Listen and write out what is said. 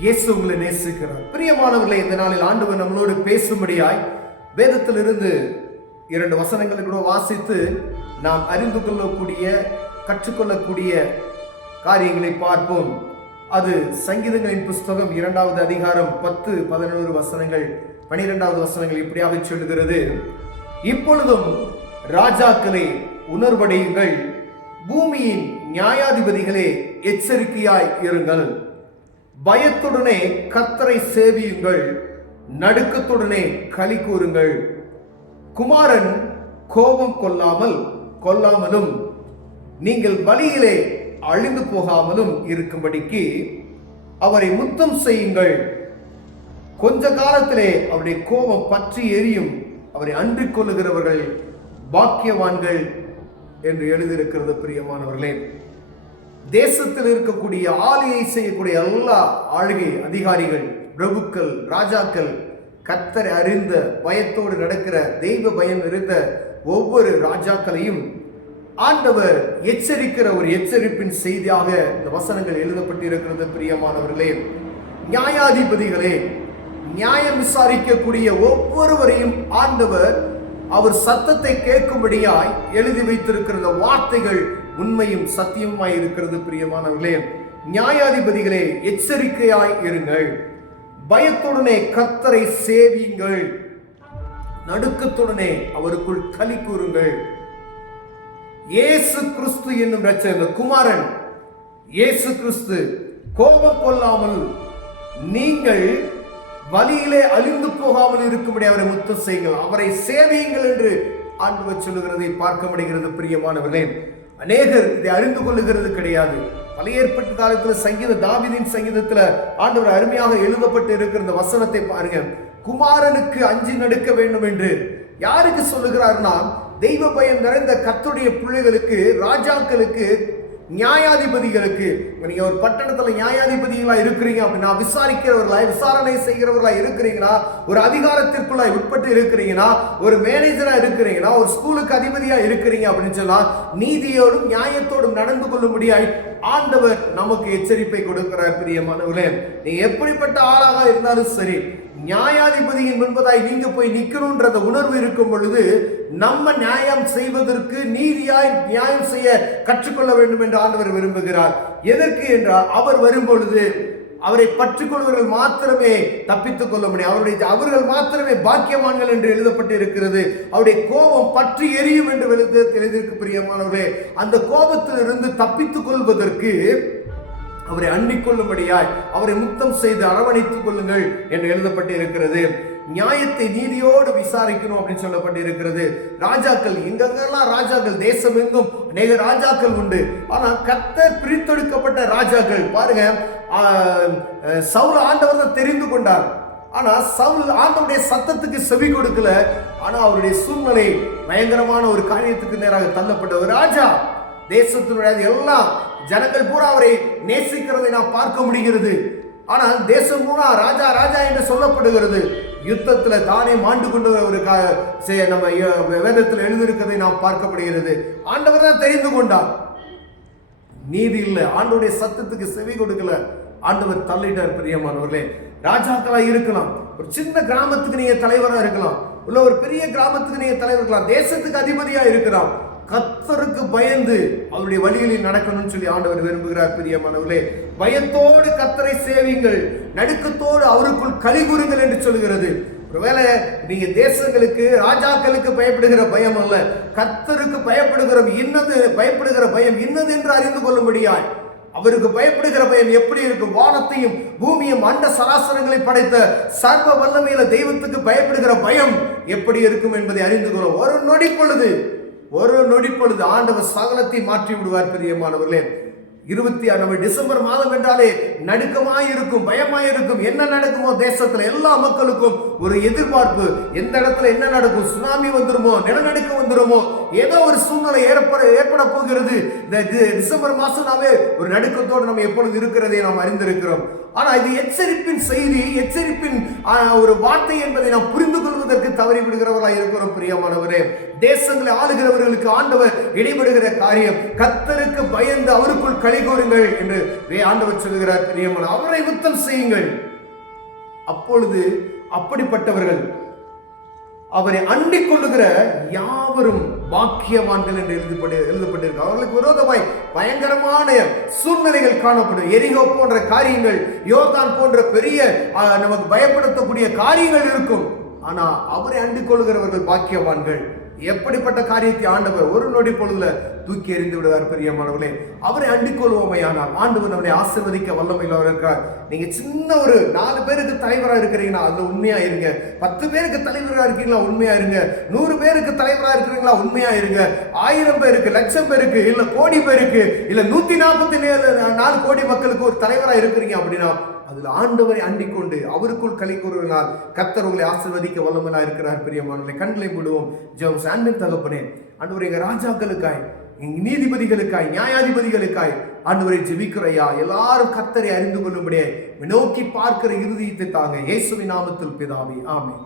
இயேசு உங்களை நேசிக்கிறார். பிரியமானவர்களை, இந்த நாளில் ஆண்டவர் நம்மளோடு பேசும்படியாய் வேதத்திலிருந்து 2 வசனங்களை கூட வாசித்து நாம் அறிந்து கொள்ளக்கூடிய கற்றுக்கொள்ளக்கூடிய காரியங்களை பார்ப்போம். அது சங்கீதங்களின் புஸ்தகம் 2வது அதிகாரம் 10, 11 வசனங்கள், 12வது வசனங்கள் இப்படியாக சொல்லுகிறது. இப்பொழுதும் ராஜாக்களே உணர்வடையுங்கள், பூமியின் நியாயாதிபதிகளே எச்சரிக்கையாய் இருங்கள். பயத்துடனே கர்த்தரை சேவியுங்கள், நடுக்கத்துடனே களி கூறுங்கள். குமாரன் கோபம் கொள்ளாமலும் நீங்கள் வழியிலே அழிந்து போகாமலும் இருக்கும்படிக்கு அவரை முத்தம் செய்யுங்கள். கொஞ்ச காலத்திலே அவருடைய கோபம் பற்றி எரியும், அவரை அன்றிக் கொள்ளுகிறவர்கள் பாக்கியவான்கள் என்று எழுதியிருக்கிறது. பிரியமானவர்களே, தேசத்தில் இருக்கக்கூடிய ஆளுகை செய்யக்கூடிய எல்லா ஆளுகை அதிகாரிகள், பிரபுக்கள், ராஜாக்கள், கர்த்தரை அறிந்த பயத்தோடு நடக்கிற தெய்வ பயம் இருந்த ஒவ்வொரு ராஜாக்களையும் ஆண்டவர் எச்சரிக்கிற ஒரு எச்சரிப்பின் செய்தியாக இந்த வசனங்கள் எழுதப்பட்டிருக்கிறது. பிரியமானவர்களே, நியாயாதிபதிகளே, நியாயம் விசாரிக்கக்கூடிய ஒவ்வொருவரையும் ஆண்டவர் அவர் சத்தத்தை கேட்கும்படியாய் எழுதி வைத்திருக்கிற வார்த்தைகள் உண்மையும் சத்தியமாய் இருக்கிறது. பிரியமானவர்களே, நியாயாதிபதிகளே எச்சரிக்கையாய் இருங்கள், பயத்துடனே கர்த்தரை சேவியுங்கள், நடுக்கத்துடனே அவருக்குள் களி கூறுங்கள். இயேசு கிறிஸ்து என்னும் இரட்சகர், குமாரன் இயேசு கிறிஸ்து கோபம் கொள்ளாமல் நீங்கள் வழியிலே அழிந்து போகாமல் இருக்கும்படி அவரை முத்தம் செய்யுங்கள், அவரை சேவியுங்கள் என்று ஆண்டவர் சொல்லுகிறதை பார்க்க முடிகிறது. பிரியமானவர்களே, அநேகர் இதை அறிந்து கொள்ளுகிறது கிடையாது. பழைய ஏற்பட்ட காலத்தில் தாவீதின் சங்கீதத்தில் ஆண்டவர் அருமையாக எழுதப்பட்டு இருக்கிற இந்த வசனத்தை பாருங்க. குமாரனுக்கு அஞ்சி நடுக்க வேண்டும் என்று யாருக்கு சொல்லுகிறார்னா, தெய்வ பயம் நிறைந்த கர்த்தருடைய பிள்ளைகளுக்கு, ராஜாக்களுக்கு, நியாயாதிபதிகளுக்கு. நீங்க ஒரு பட்டணத்துல நியாயாதிபதிகளா இருக்கிறீங்க அப்படின்னா, விசாரிக்கிறவர்களாய் விசாரணை செய்கிறவர்களா இருக்கிறீங்கன்னா, ஒரு அதிகாரத்திற்குள்ளாய் உட்பட்டு இருக்கிறீங்கன்னா, ஒரு மேனேஜரா இருக்கிறீங்கன்னா, ஒரு ஸ்கூலுக்கு அதிபதியா இருக்கிறீங்க அப்படின்னு சொன்னா, நீதியோடும் நியாயத்தோடும் நடந்து கொள்ளும்படியாய் ஆண்டவர் நமக்கு எச்சரிப்பை கொடுக்கிறார். பிரியமானவர்களே, நீங்க எப்படிப்பட்ட ஆளாக இருந்தாலும் சரி, நியாயாதிபதியின் முன்பதாய் நீங்க போய் நிக்கணும்ன்ற உணர்வு இருக்கும் பொழுது நம்ம நியாயம் செய்வதற்கு, நீதியாய் நியாயம் செய்ய கற்றுக்கொள்ள வேண்டும் என்று ஆண்டவர் விரும்புகிறார். எதற்கு என்றால், அவர் வரும்பொழுது அவரை பற்றுக்கொள்வர்கள் மாத்திரமே தப்பித்துக் கொள்ள முடியும், அவர்கள் மாத்திரமே பாக்கியவான்கள் என்று எழுதப்பட்டு இருக்கிறது. அவருடைய கோபம் பற்றி எரியும் என்று எழுதியிருக்கு. பிரியமானவர்களே, அந்த கோபத்திலிருந்து தப்பித்துக் கொள்வதற்கு அவரை அண்டிக் கொள்ளும்படியாய் அவரை முத்தம் செய்து அரவணைத்துக் கொள்ளுங்கள் என்று எழுதப்பட்டு இருக்கிறது. நியாயத்தை நீதியோடு விசாரிக்கணும் அப்படின்னு சொல்லப்பட்டு இருக்கிறது. ராஜாக்கள், எங்கெங்கெல்லாம் ராஜாக்கள், தேசம் எங்கும் அநேக ராஜாக்கள் உண்டு. ஆனா கர்த்தர் பிரித்தெடுக்கப்பட்ட ராஜாக்கள் பாருங்க, சவுல் ஆண்டவர் தான் தெரிந்து கொண்டார். ஆனா சவுல் ஆண்டவருடைய சத்தத்துக்கு செவி கொடுக்கல. ஆனா அவருடைய சூழ்நிலை பயங்கரமான ஒரு காரியத்துக்கு நேராக தள்ளப்பட்ட ஒரு ராஜா. தேசத்தினுடைய எல்லாம் ஜனங்கள் பூரா அவரை நேசிக்கிறதை நாம் பார்க்க முடிகிறது. ஆனால் தேசம் பூரா ராஜா ராஜா என்று சொல்லப்படுகிறது. யுத்தத்துல தானே மாண்டு கொண்டு ஒரு நம்ம வேதத்தில் எழுதியிருக்கிறதை நாம் பார்க்கப்படுகிறது. ஆண்டவர் தான் தெரிந்து கொண்டார். நீதி இல்லை, ஆண்டவருடைய சத்தத்துக்கு செவி கொடுக்கல, ஆண்டவர் தள்ளிட்டார். பிரியமானவர்களே, ராஜாக்களா இருக்கலாம், ஒரு சின்ன கிராமத்துக்கு நீங்க தலைவரா இருக்கலாம், இல்ல ஒரு பெரிய கிராமத்துக்கு நீங்க தலைவர் இருக்கலாம், தேசத்துக்கு அதிபதியா இருக்கலாம். கர்த்தருக்கு பயந்து அவருடைய வழிகளில் நடக்கணும்னு சொல்லி ஆண்டவர் விரும்புகிறார். பிரியமானவர்களே, பயத்தோடு கர்த்தரை சேவிங்கள், நடுக்கத்தோடு அவருக்குள் களி கூறுங்கள் என்று சொல்கிறது. ஒருவேளை நீங்க தேசங்களுக்கு, ராஜாக்களுக்கு பயப்படுகிற பயம் அல்ல, கர்த்தருக்கு பயப்படுகிற பயம் இன்னது என்று அறிந்து கொள்ளும்படியாய் அவருக்கு பயப்படுகிற பயம் எப்படி இருக்கும்? வானத்தையும் பூமியும் அண்ட சராசரங்களை படைத்த சர்வ வல்லமையில தெய்வத்துக்கு பயப்படுகிற பயம் எப்படி இருக்கும் என்பதை அறிந்து கொள்ளும். ஒரு நொடி பொழுது ஆண்டவர் சகலத்தை மாற்றி விடுவார். பிரியமானவர்களே, டிசம்பர் மாதம் என்றாலே நடுக்கமாயிருக்கும், பயமாயிருக்கும். என்ன நடக்குமோ தேசத்துல, எல்லா மக்களுக்கும் ஒரு எதிர்பார்ப்பு. எந்த இடத்துல என்ன நடக்கும்? சுனாமி வந்துருமோ, நிலநடுக்கம் வந்துருமோ, ஏதோ ஒரு சூழ்நிலை ஏற்பட போகிறது. இந்த டிசம்பர் மாசம்னாவே ஒரு நடுக்கத்தோடு நம்ம எப்பொழுது இருக்கிறதை நாம் அறிந்திருக்கிறோம். ஆனா இது எச்சரிப்பின் செய்தி, எச்சரிப்பின் ஒரு வார்த்தை என்பதை நாம் புரிந்து கொள்வதற்கு தவறி விடுகிறவர்களாக இருக்கிறோம். பிரியமானவரே, தேசங்களை ஆளுகிறவர்களுக்கு ஆண்டவர் இடைபடுகிற காரியம், கர்த்தருக்கு பயந்து அவருக்குள் களிகூறுங்கள் என்று ஆண்டவர் சொல்லுகிறார். பிரியமான, அவரை முத்தம் செய்யுங்கள். அப்பொழுது அப்படிப்பட்டவர்கள், அவரை அண்டிக் கொள்ளுகிற யாவரும் பாக்கியவான்கள் என்று எழுதப்பட்டிருக்கு. அவர்களுக்கு விரோதமாய் பயங்கரமான சூழ்நிலைகள் காணப்படும். எரிகோ போன்ற காரியங்கள், யோர்தான் போன்ற பெரிய நமக்கு பயப்படுத்தக்கூடிய காரியங்கள் இருக்கும். ஆனா அவரை அண்டிக் கொள்ளுகிறவர்கள் பாக்கியவான்கள். எப்படிப்பட்ட காரியத்தை ஆண்டவர் ஒரு நொடி பொழுதுல தூக்கி எறிந்து விடுவார். பிரியமானவர்களே, அவரை அண்டிக் கொள்வோமையானால் ஆண்டவர் நம்மளை ஆசீர்வதிக்க வல்லமையில் இருக்கிறார். நீங்க சின்ன ஒரு 4 பேருக்கு தலைவராக இருக்கிறீங்கன்னா அதுல உண்மையா இருங்க. 10 பேருக்கு தலைவராக இருக்கீங்களா, உண்மையா இருங்க. 100 பேருக்கு தலைவராக இருக்கிறீங்களா, உண்மையா இருங்க. 1000 பேருக்கு, லட்சம் பேருக்கு, இல்ல கோடி பேருக்கு, இல்ல 144 கோடி மக்களுக்கு ஒரு தலைவராக இருக்கிறீங்க அப்படின்னா அதுல ஆண்டவரை அண்டிக் கொண்டு அவருக்குள் களி கூறுவதால் கர்த்தர் உங்களை ஆசீர்வதிக்க வல்லமையா இருக்கிறார். பிரியமானவர்களே, கண்களை மூடுவோம். ஜெபம். அன்பின் தகப்பனே, ஆண்டவரே, எங்க ராஜாக்களுக்காய், எங்க நீதிபதிகளுக்காய், நியாயாதிபதிகளுக்காய் ஆண்டவரை ஜெபிக்கிறையா. எல்லாரும் கர்த்தரை அறிந்து கொள்ளும்படியே நோக்கி பார்க்கிற இருதயத்தை தாங்க. இயேசுவின் நாமத்தில் பிதாவே, ஆமென்.